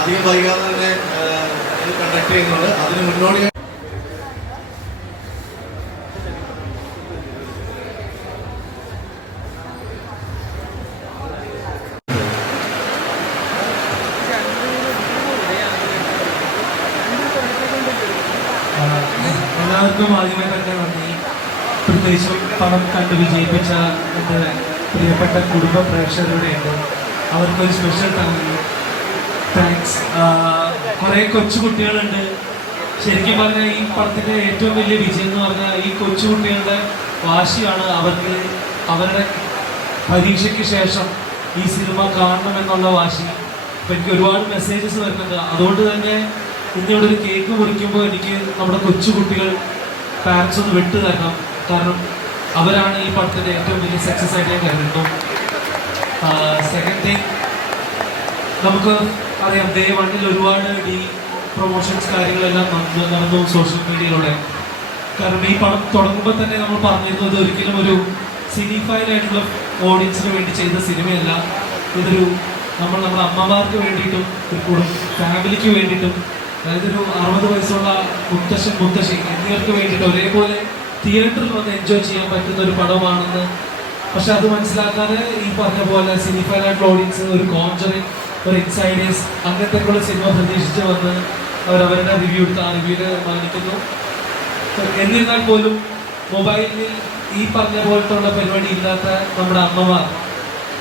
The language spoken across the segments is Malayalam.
അധികം വൈകാതെ തന്നെ കണ്ടക്ട് ചെയ്യുന്നുണ്ട്. അതിന് മുന്നോടിയായി എല്ലാവർക്കും ആദ്യമായി തന്നെ നന്ദി. പ്രത്യേകിച്ചും പണം കണ്ട് വിജയിപ്പിച്ച എന്റെ പ്രിയപ്പെട്ട കുടുംബ പ്രേക്ഷകരുടെയുണ്ട് അവർക്കൊരു സ്പെഷ്യൽ താങ്ക് താങ്ക്സ് കുറേ കൊച്ചുകുട്ടികളുണ്ട് ശരിക്കും പറഞ്ഞാൽ ഈ പടത്തിന്റെ ഏറ്റവും വലിയ വിജയം എന്ന് പറഞ്ഞാൽ ഈ കൊച്ചുകുട്ടികളുടെ വാശിയാണ് അവർക്ക് അവരുടെ പരീക്ഷയ്ക്ക് ശേഷം ഈ സിനിമ കാണണം എന്നുള്ള വാശി. അപ്പം എനിക്ക് ഒരുപാട് മെസ്സേജസ് വരുന്നുണ്ട്. അതുകൊണ്ട് തന്നെ ഇന്നിവിടെ ഒരു കേക്ക് മുറിക്കുമ്പോൾ എനിക്ക് നമ്മുടെ കൊച്ചുകുട്ടികൾ പാരൻസ് ഒന്ന് വിട്ടു തരണം. കാരണം അവരാണ് ഈ പടത്തിന്റെ ഏറ്റവും വലിയ സക്സസ് ആയിട്ട് ഞാൻ കരുതുന്നു. സെക്കൻഡ് തിങ് നമുക്ക് അറിയാം ഡേ വണ്ണിൽ ഒരുപാട് ഡി പ്രൊമോഷൻസ് കാര്യങ്ങളെല്ലാം നടന്നു നടന്നു സോഷ്യൽ മീഡിയയിലൂടെ കാരണം ഈ പടം തുടങ്ങുമ്പോൾ തന്നെ നമ്മൾ പറഞ്ഞിരുന്നത് ഒരിക്കലും ഒരു സിനിഫൈലായിട്ടുള്ള ഓഡിയൻസിന് വേണ്ടി ചെയ്ത സിനിമയല്ല. ഇതൊരു നമ്മൾ നമ്മുടെ അമ്മമാർക്ക് വേണ്ടിയിട്ടും കുടുംബ ഫാമിലിക്ക് വേണ്ടിയിട്ടും അതായത് ഒരു അറുപത് വയസ്സുള്ള മുത്തശ്ശൻ മുത്തശ്ശി എന്നിവർക്ക് വേണ്ടിയിട്ട് ഒരേപോലെ തിയേറ്ററിൽ വന്ന് എൻജോയ് ചെയ്യാൻ പറ്റുന്ന ഒരു പടമാണെന്ന് പക്ഷെ അത് മനസ്സിലാക്കാതെ ഈ പറഞ്ഞ പോലെ ആയിട്ടുള്ള ഓഡിയൻസ് ഒരു കോൺജറിങ് ഒരു ഇൻസൈഡേഴ്സ് അങ്ങനത്തെ ഉള്ള സിനിമ പ്രതീക്ഷിച്ച് വന്ന് അവർ അവരുടെ റിവ്യൂ എടുത്ത് ആ റിവ്യൂവിനെ മാനിക്കുന്നു എന്നിരുന്നാൽ പോലും മൊബൈലിൽ ഈ പറഞ്ഞ പോലത്തുള്ള പരിപാടി ഇല്ലാത്ത നമ്മുടെ അമ്മമാർ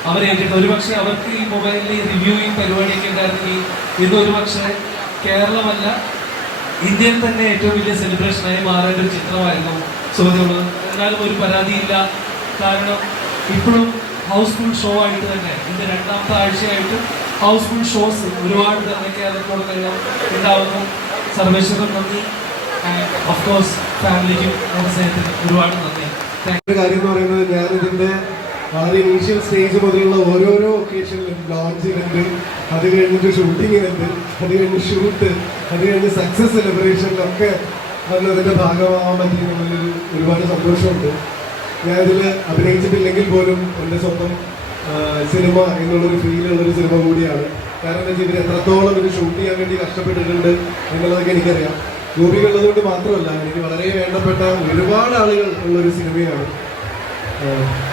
അവരെ ഏറ്റിട്ട് ഒരുപക്ഷെ അവർക്ക് ഈ മൊബൈലിൽ റിവ്യൂയിങ് പരിപാടിയൊക്കെ ഉണ്ടായിരുന്നെങ്കിൽ ഇത് ഒരുപക്ഷെ കേരളമല്ല ഇന്ത്യയിൽ തന്നെ ഏറ്റവും വലിയ സെലിബ്രേഷനായി മാറേണ്ട ഒരു ചിത്രമായിരുന്നു ചോദ്യമുള്ളത് എന്നാലും ഒരു പരാതിയില്ല. കാരണം ഇപ്പോഴും ഹൗസ്ഫുൾ ഷോ ആയിട്ട് തന്നെ ഇതിന്റെ രണ്ടാമത്തെ ആഴ്ചയായിട്ട് ഹൗസ്ഫുൾ ഷോസ് ഒരുപാട് തന്നെ കേരളത്തിലെല്ലാം ഉണ്ടാവുന്നു. സർവേശ്വരൻ നന്ദി. ഓഫ് കോഴ്സ് ഫാമിലിക്കും സ്നേഹത്തിനും ഒരുപാട് നന്ദി. ഒരു കാര്യം എന്ന് പറയുന്നത് ഞാൻ ഇതിന്റെ വളരെ ഇനീഷ്യൽ സ്റ്റേജ് മുതലുള്ള ഓരോരോ ഒക്കേഷനിലും ലോഞ്ചിലുണ്ട് അത് കഴിഞ്ഞിട്ട് ഷൂട്ടിങ്ങിനുണ്ട് അത് കഴിഞ്ഞ് ഷൂട്ട് അത് കഴിഞ്ഞ് സക്സസ് സെലിബ്രേഷനിലൊക്കെ വന്നതിന്റെ ഭാഗമാവാൻ പറ്റിയെന്നുള്ളൊരു ഒരുപാട് സന്തോഷമുണ്ട്. ഞാനിതിൽ അഭിനയിച്ചിട്ടില്ലെങ്കിൽ പോലും എന്റെ സ്വന്തം സിനിമ എന്നുള്ളൊരു ഫീലുള്ളൊരു സിനിമ കൂടിയാണ്. കാരണം എന്താ ഇവർ എത്രത്തോളം ഇത് ഷൂട്ട് ചെയ്യാൻ വേണ്ടി കഷ്ടപ്പെട്ടിട്ടുണ്ട് എന്നുള്ളതൊക്കെ എനിക്കറിയാം. ഗോപികളുള്ളത് കൊണ്ട് മാത്രമല്ല എനിക്ക് വളരെ വേണ്ടപ്പെട്ട ഒരുപാട് ആളുകൾ ഉള്ളൊരു സിനിമയാണ്.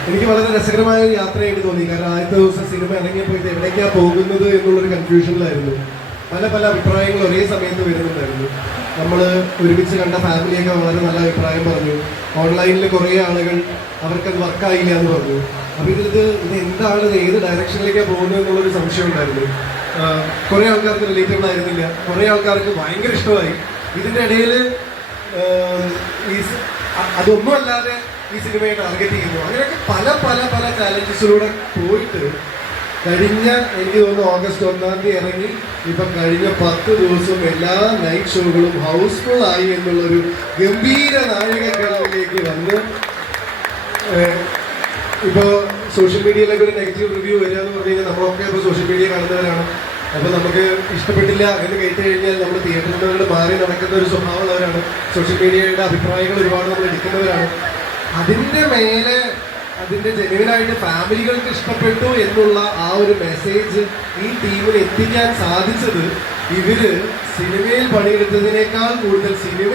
എനിക്ക് വളരെ രസകരമായ ഒരു യാത്രയായിട്ട് തോന്നി. കാരണം ആദ്യത്തെ ദിവസം സിനിമ ഇറങ്ങിയപ്പോൾ ഇത് എവിടേക്കാണ് പോകുന്നത് എന്നുള്ളൊരു കൺഫ്യൂഷനിലായിരുന്നു പല പല അഭിപ്രായങ്ങൾ ഒരേ സമയത്ത് വരുന്നുണ്ടായിരുന്നു. നമ്മൾ ഒരുമിച്ച് കണ്ട ഫാമിലിയൊക്കെ വളരെ നല്ല അഭിപ്രായം പറഞ്ഞു. ഓൺലൈനിൽ കുറേ ആളുകൾ അവർക്കത് വർക്കായില്ല എന്ന് പറഞ്ഞു. അപ്പോൾ ഇത് ഇത് എന്താണ് ഇത് ഏത് ഡയറക്ഷനിലേക്കാണ് പോകുന്നത് എന്നുള്ളൊരു സംശയം ഉണ്ടായിരുന്നു. കുറേ ആൾക്കാർക്ക് റിലേറ്റബിൾ ആയിരുന്നില്ല. കുറേ ആൾക്കാർക്ക് ഭയങ്കര ഇഷ്ടമായി. ഇതിന്റെ ഇടയിൽ ഈ അതൊന്നുമല്ലാതെ ഈ സിനിമയെ ടാർഗറ്റ് ചെയ്യുന്നു. അങ്ങനെയൊക്കെ പല പല പല ചാലഞ്ചസിലൂടെ പോയിട്ട് കഴിഞ്ഞ എനിക്ക് തോന്നുന്നു ഓഗസ്റ്റ് ഒന്നാം തീയതി ഇറങ്ങി. ഇപ്പൊ കഴിഞ്ഞ പത്ത് ദിവസം എല്ലാ നൈറ്റ് ഷോകളും ഹൗസ്ഫുൾ ആയി എന്നുള്ളൊരു ഗംഭീര നാഴികക്കല്ലിലേക്ക് വന്ന്. ഇപ്പൊ സോഷ്യൽ മീഡിയയിലൊക്കെ ഒരു നെഗറ്റീവ് റിവ്യൂ വരിക എന്ന് പറഞ്ഞു കഴിഞ്ഞാൽ നമ്മളൊക്കെ ഇപ്പോൾ സോഷ്യൽ മീഡിയ കാണുന്നവരാണ്. അപ്പോൾ നമുക്ക് ഇഷ്ടപ്പെട്ടില്ല എന്ന് കേട്ട് കഴിഞ്ഞാൽ നമ്മൾ തിയേറ്ററിൽ നിന്ന് മാറി നടക്കുന്ന ഒരു സ്വഭാവമുള്ളവരാണ്. സോഷ്യൽ മീഡിയയുടെ അഭിപ്രായങ്ങൾ ഒരുപാട് നമ്മൾ എടുക്കുന്നവരാണ്. അതിന്റെ മേലെ അതിന്റെ ജനുവിനായിട്ട് ഫാമിലികൾക്ക് ഇഷ്ടപ്പെട്ടു എന്നുള്ള ആ ഒരു മെസ്സേജ് ഈ ടീമിന് എത്തിക്കാൻ സാധിച്ചത് ഇവർ സിനിമയിൽ പണിയെടുത്തതിനേക്കാൾ കൂടുതൽ സിനിമ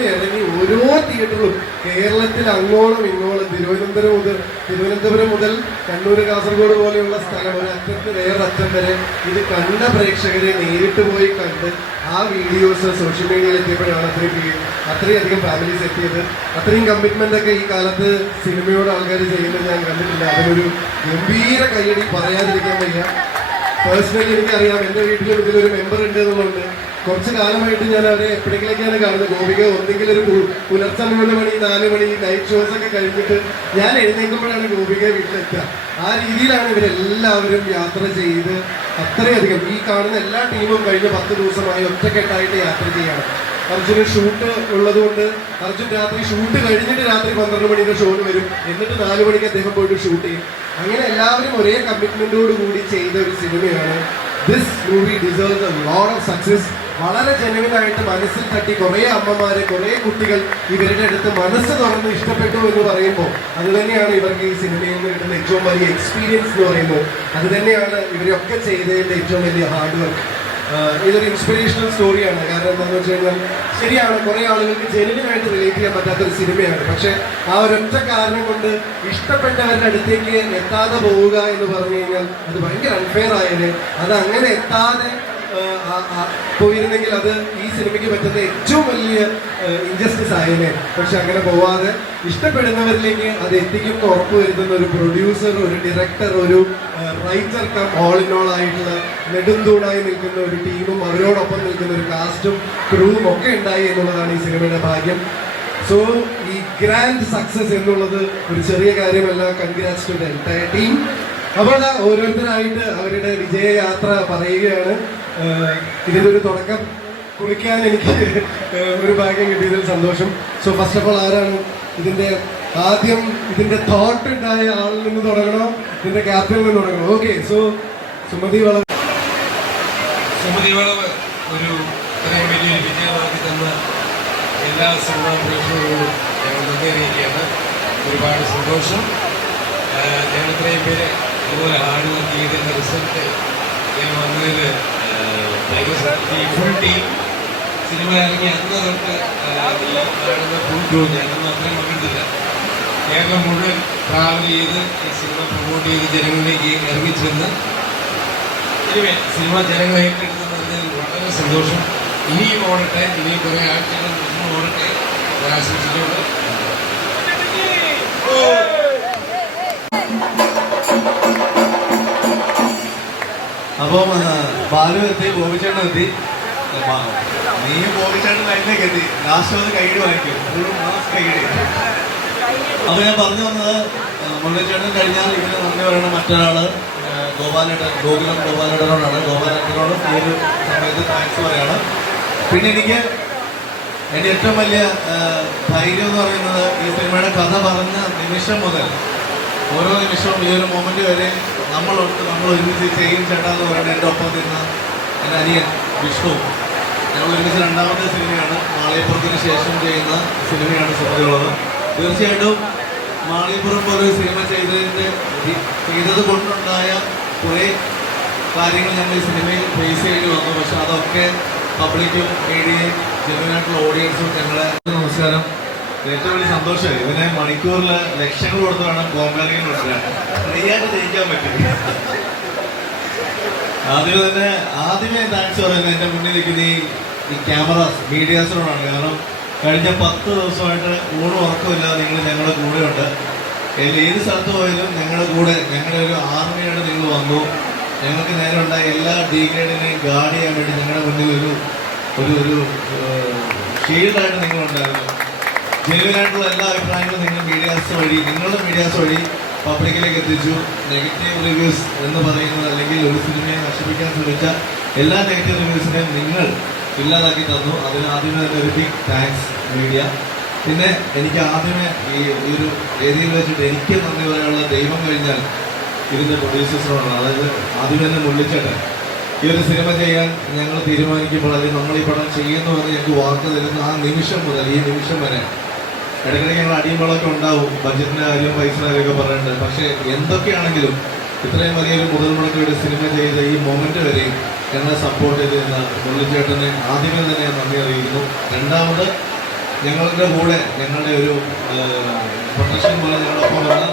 ഓരോ തിയേറ്ററിലും കേരളത്തിൽ അങ്ങോളം ഇങ്ങോളം തിരുവനന്തപുരം മുതൽ തിരുവനന്തപുരം മുതൽ കണ്ണൂർ കാസർഗോഡ് പോലെയുള്ള സ്ഥലം ഒരു അറ്റത്ത് വേറൊറ്റം വരെ ഇത് കണ്ട പ്രേക്ഷകരെ നേരിട്ട് പോയി കണ്ട് ആ വീഡിയോസ് സോഷ്യൽ മീഡിയയിൽ എത്തിയപ്പോഴാണ് അത്രയും അത്രയധികം ഫാമിലീസ് എത്തിയത്. അത്രയും കമ്മിറ്റ്മെന്റ് ഒക്കെ ഈ കാലത്ത് സിനിമയോട് ആൾക്കാർ ചെയ്യുന്നത് ഞാൻ കണ്ടിട്ടില്ല. അതിനൊരു ഗംഭീര കയ്യടി പറയാതിരിക്കാൻ വയ്യ. പേഴ്സണലി എനിക്കറിയാം. എന്റെ വീട്ടിലും ഇതിലൊരു മെമ്പർ ഉണ്ട് എന്നുള്ളതുകൊണ്ട് കുറച്ച് കാലമായിട്ട് ഞാൻ അവരെ എപ്പോഴെങ്കിലൊക്കെയാണ് കാണുന്നത്. ഗോപിക ഒന്നെങ്കിൽ ഒരു പുലർച്ചെ മൂന്ന് മണി നാല് മണി നൈറ്റ് ഷോസ് ഒക്കെ കഴിഞ്ഞിട്ട് ഞാൻ എഴുന്നേൽക്കുമ്പോഴാണ് ഗോപിക വീട്ടിലെത്തുക. ആ രീതിയിലാണ് ഇവരെല്ലാവരും യാത്ര ചെയ്ത് അത്രയധികം ഈ കാണുന്ന എല്ലാ ടീമും കഴിഞ്ഞ പത്ത് ദിവസമായി ഒറ്റക്കെട്ടായിട്ട് യാത്ര ചെയ്യാണ്. അർജുന് ഷൂട്ട് ഉള്ളതുകൊണ്ട് അർജുൻ രാത്രി ഷൂട്ട് കഴിഞ്ഞിട്ട് രാത്രി പന്ത്രണ്ട് മണിയുടെ ഷോന് വരും. എന്നിട്ട് നാല് മണിക്ക് അദ്ദേഹം പോയിട്ട് ഷൂട്ട് ചെയ്യും. അങ്ങനെ എല്ലാവരും ഒരേ കമ്മിറ്റ്മെന്റോട് കൂടി ചെയ്ത ഒരു സിനിമയാണ്. This movie deserve a lot of success വളരെ ജനുവിനായിട്ട് മനസ്സിൽ തട്ടി കുറേ അമ്മമാര് കുറേ കുട്ടികൾ ഇവരുടെ അടുത്ത് മനസ്സ് തുറന്ന് ഇഷ്ടപ്പെട്ടു എന്ന് പറയുമ്പോൾ അത് തന്നെയാണ് ഇവർക്ക് ഈ സിനിമയിൽ നിന്ന് കിട്ടുന്ന ഏറ്റവും വലിയ എക്സ്പീരിയൻസ് എന്ന് പറയുന്നത്. അത് തന്നെയാണ് ഇവരൊക്കെ ചെയ്തതിന്റെ ഏറ്റവും വലിയ ഹാർഡ് വർക്ക് ഇതൊരു ഇൻസ്പിറേഷണൽ സ്റ്റോറിയാണ് കാരണം എന്താണെന്ന് വെച്ച് കഴിഞ്ഞാൽ ശരിയാണ് കുറേ ആളുകൾക്ക് ജെനുവിനായിട്ട് റിലേറ്റ് ചെയ്യാൻ പറ്റാത്തൊരു സിനിമയാണ്. പക്ഷെ ആ ഒരൊറ്റ കാരണം കൊണ്ട് ഇഷ്ടപ്പെട്ടവരുടെ അടുത്തേക്ക് എത്താതെ പോവുക എന്ന് പറഞ്ഞു കഴിഞ്ഞാൽ അത് ഭയങ്കര അൺഫെയർ ആയത്. അത് അങ്ങനെ എത്താതെ പോയിരുന്നെങ്കിൽ അത് ഈ സിനിമയ്ക്ക് പറ്റുന്ന ഏറ്റവും വലിയ ഇൻജസ്റ്റിസ് ആയേനെ. പക്ഷെ അങ്ങനെ പോവാതെ ഇഷ്ടപ്പെടുന്നവരിലേക്ക് അത് എത്തിക്കുമെന്ന് ഉറപ്പ് വരുത്തുന്ന ഒരു പ്രൊഡ്യൂസർ ഒരു ഡയറക്ടർ ഒരു writer cum all in all ആയിട്ടുള്ള നെടുന്തൂണായി നിൽക്കുന്ന ഒരു ടീമും അവരോടൊപ്പം നിൽക്കുന്ന ഒരു കാസ്റ്റും ക്രൂവും ഒക്കെ ഉണ്ടായി എന്നുള്ളതാണ് ഈ സിനിമയുടെ ഭാഗ്യം. സോ ഈ ഗ്രാൻഡ് സക്സസ് എന്നുള്ളത് ഒരു ചെറിയ കാര്യമല്ല. Congrats to the entire team അപ്പോൾ ഓരോരുത്തരായിട്ട് അവരുടെ വിജയയാത്ര പറയുകയാണ്. ഇതിനൊരു തുടക്കം കുറിക്കാൻ എനിക്ക് ഒരു ഭാഗ്യം കിട്ടിയതിൽ സന്തോഷം. സോ ഫസ്റ്റ് ഓഫ് ഓൾ ആരാണ് ഇതിന്റെ ആദ്യം ഇതിന്റെ തോട്ട് ഉണ്ടായ ആളിൽ നിന്ന് തുടങ്ങണോ? ഇതിന്റെ ക്യാപ്റ്റനിൽ നിന്ന് തുടങ്ങണം? ഓക്കെ സോ സുമതി വളവ്. സുമതി വളവ് ഒരു ഇത്രയും വലിയ വിജയമാക്കി തന്ന എല്ലാ സിനിമാ പ്രേക്ഷകരോടും ഞങ്ങൾ ഒരുപാട് സന്തോഷം. ഞാൻ ഇത്രയും പേര് ഹാർഡ് വർക്ക് ചെയ്തതിന്റെ റിസൾട്ട് ഞാൻ വന്നതിൽ ഈ ഫുൾ സിനിമ ഇറങ്ങി അന്ന് തൊട്ട് കാണുന്ന ഫുൾ ക്രൂ ഞാനൊന്നും അത്രയും പങ്കെടുത്തില്ല കേരളം മുഴുവൻ ട്രാവൽ ചെയ്ത് ഈ സിനിമ പ്രൊമോട്ട് ചെയ്ത് ജനങ്ങളിലേക്ക് ഇറങ്ങിച്ചെന്ന് ഇനിമേ സിനിമ ജനങ്ങൾ ഏറ്റെടുക്കുന്നതിൽ വളരെ സന്തോഷം. ഇനിയും ഓടട്ടെ ഇനിയും കുറേ ആഴ്ചകൾ ഓടട്ടെ ആശംസിച്ചുകൊണ്ട് അപ്പം ബാലു എത്തി ബോബിച്ചേട്ടൻ എത്തി. നീ ബോബിച്ചേട്ടൻ ലൈനിലേക്ക് എത്തി. ലാസ്റ്റ് വന്ന് കൈയ്യടി വാങ്ങിക്കും. ഫുൾ മാസ് ഞാൻ പറഞ്ഞു വന്നത് മുരളിച്ചേട്ടൻ കഴിഞ്ഞാൽ ഇതിന് നന്ദി പറയുന്ന മറ്റൊരാൾ ഗോപാലേട്ടൻ ഗോകുലം ഗോപാലേട്ടനോടാണ്. ഗോപാലേട്ടനോട് ഈ ഒരു സമയത്ത് താങ്ക്സ് പറയാണ്. പിന്നെ എനിക്ക് എന്റെ ഏറ്റവും വലിയ ധൈര്യം എന്ന് പറയുന്നത് ഈ സിനിമയുടെ കഥ പറഞ്ഞ നിമിഷം മുതൽ ഓരോ നിമിഷവും ഈ ഒരു മൊമെന്റ് വരെ നമ്മളൊട്ട് നമ്മൾ ഒരുമിച്ച് ചെയ്യും ചേട്ടാ എന്ന് പറയുന്നത് എന്റെ ഒപ്പം നിന്ന എന്റെ അനിയൻ വിഷ്ണു. ഞങ്ങൾ ഒരുമിച്ച് രണ്ടാമത്തെ സിനിമയാണ് മാളിയപ്പുറത്തിന് ശേഷം ചെയ്യുന്ന സിനിമയാണ് സുഹൃത്തുക്കളത് തീർച്ചയായിട്ടും മാളിയപ്പുറം പോലെ ഒരു സിനിമ ചെയ്തതിന്റെ ചെയ്തത് കൊണ്ടുണ്ടായ കുറേ കാര്യങ്ങൾ ഞങ്ങൾ ഈ സിനിമയിൽ ഫേസ് ചെയ്യേണ്ടി വന്നു. പക്ഷെ അതൊക്കെ പബ്ലിക്കും മീഡിയയും ജനുവനായിട്ടുള്ള ഓഡിയൻസും ഞങ്ങളെ നമസ്കാരം. ഏറ്റവും വലിയ സന്തോഷമായി. ഇതിനെ മണിക്കൂറിൽ ലക്ഷങ്ങൾ കൊടുത്തതാണ് വേണം കോമ്പാലിംഗ് ഫ്രീയായിട്ട് ജയിക്കാൻ പറ്റും. ആദ്യം തന്നെ ആദ്യമേ താങ്ക്സ് പറയുന്നത് എന്റെ മുന്നിലിരിക്കുന്ന ഈ ഈ ക്യാമറാസ് മീഡിയാസിനോടാണ് കാരണം കഴിഞ്ഞ പത്ത് ദിവസമായിട്ട് ഊണ് ഉറക്കമില്ലാതെ നിങ്ങൾ ഞങ്ങളുടെ കൂടെയുണ്ട്. ഏത് സ്ഥലത്ത് പോയാലും ഞങ്ങളുടെ കൂടെ ഞങ്ങളുടെ ഒരു ആർമിയായിട്ട് നിങ്ങൾ വന്നു. ഞങ്ങൾക്ക് നേരെ ഉണ്ടായ എല്ലാ ഡീഗ്രേഡിനെയും ഗാർഡ് ചെയ്യാൻ വേണ്ടി ഞങ്ങളുടെ മുന്നിൽ ഒരു ഒരു ഒരു ഷീൽഡായിട്ട് നിങ്ങളുണ്ടായിരുന്നു ജെനുവിനായിട്ടുള്ള എല്ലാ അഭിപ്രായങ്ങളും നിങ്ങൾ മീഡിയാസ് വഴി നിങ്ങളുടെ മീഡിയാസ് വഴി പബ്ലിക്കിലേക്ക് എത്തിച്ചു. നെഗറ്റീവ് റിവ്യൂസ് എന്ന് പറയുന്നത് അല്ലെങ്കിൽ ഒരു സിനിമയെ നശിപ്പിക്കാൻ ശ്രമിച്ച എല്ലാ നെഗറ്റീവ് റിവ്യൂസിനെയും നിങ്ങൾ ഇല്ലാതാക്കി തന്നു. അതിന് ആദ്യമേ തന്നെ ഒരു ബിഗ് താങ്ക്സ് മീഡിയ പിന്നെ എനിക്ക് ആദ്യമേ ഈ ഒരു വേദിയിൽ വെച്ചിട്ട് എനിക്ക് നന്ദി പറയാനുള്ള ദൈവം കഴിഞ്ഞാൽ ഇതിന്റെ പ്രൊഡ്യൂസേഴ്സിനോടാണ് അതായത് ആദ്യമേ തന്നെ മുള്ളിച്ചേട്ടൻ ഈ ഒരു സിനിമ ചെയ്യാൻ ഞങ്ങൾ തീരുമാനിക്കുമ്പോൾ അല്ലെങ്കിൽ നമ്മൾ ഈ പടം ചെയ്യുന്നു എന്ന് ഞങ്ങൾക്ക് വാക്ക് തരുന്ന ആ നിമിഷം മുതൽ ഈ നിമിഷം വരെ ഇടയ്ക്കിടയ്ക്ക് ഞങ്ങൾ അടിയുമ്പോഴൊക്കെ ഉണ്ടാവും. ബഡ്ജറ്റിന്റെ കാര്യവും പൈസ കാര്യമൊക്കെ പറയുന്നുണ്ട് പക്ഷേ എന്തൊക്കെയാണെങ്കിലും ഇത്രയും വലിയൊരു മുതൽ മുടക്കിയുടെ സിനിമ ചെയ്ത ഈ മൊമെന്റ് വരെയും ഞങ്ങളെ സപ്പോർട്ട് ചെയ്തിരുന്ന മുരളിച്ചേട്ടനെ ആദ്യമേ തന്നെ ഞാൻ നന്ദി അറിയിക്കുന്നു. രണ്ടാമത് ഞങ്ങളുടെ കൂടെ ഞങ്ങളുടെ ഒരു പ്രൊട്ടക്ഷൻ പോലെ ഞങ്ങളൊപ്പം വന്ന